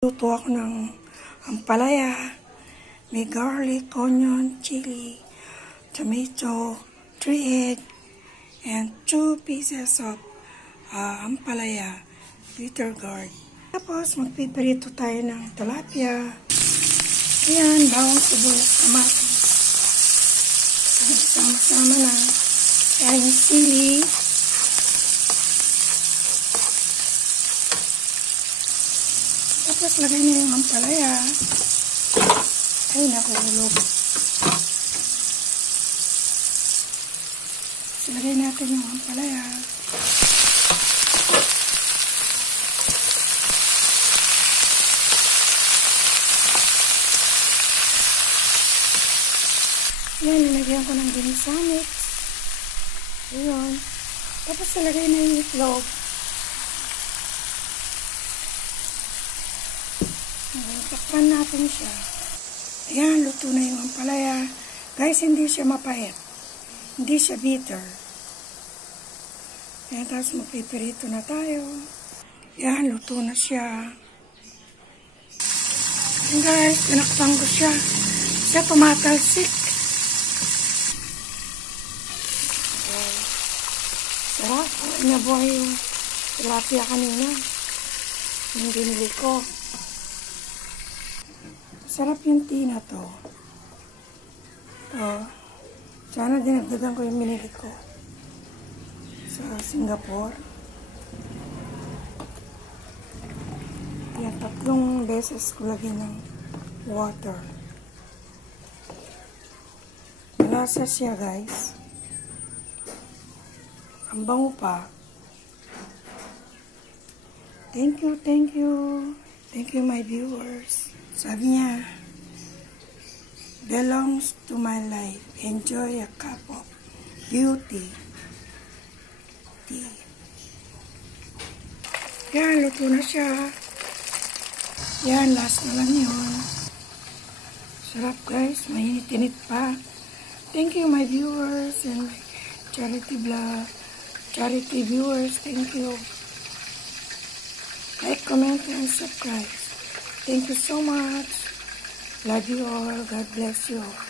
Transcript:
Luto ako ng ampalaya. May garlic, onion, chili, tomato, 3 egg, and 2 pieces of ampalaya, bitter gourd. Tapos magpiprito tayo ng tilapia. Ayan, bawang sibuyas, kamatis. Sama-sama na. Ayan yung sili. Tapos lagay niyo yung ampalaya. Ay, nakuhulog. Lagay natin yung ampalaya. Yan, nilagyan ko ng ginisa mix. Ayan. Tapos nilagay na yung itlog. Takpan natin siya. Ayan, luto na yung ampalaya. Guys, hindi siya mapait. Hindi siya bitter. Ayan, tapos magpipirito na tayo. Ayan, luto na siya. Ayan guys, tinakpan ko siya. Siya tumatalsik. Okay. Sarap. Nabuhay yung tilapia kanina. Yung binili ko. Sarap yung tea na to. Sana dinagdagan ko yung binili ko sa Singapore. Yan, 3 beses ko lagyan ng water. Malasa siya guys. Ang bango pa. Thank you, thank you. Thank you my viewers. Sabi niya, belongs to my life. Enjoy a cup of beauty tea. Yan, luto na siya. Yan, last na lang yun. Sarap guys, mainit-init pa. Thank you my viewers and my charity viewers. Thank you. Like, comment, and subscribe. Thank you so much. Love you all. God bless you all.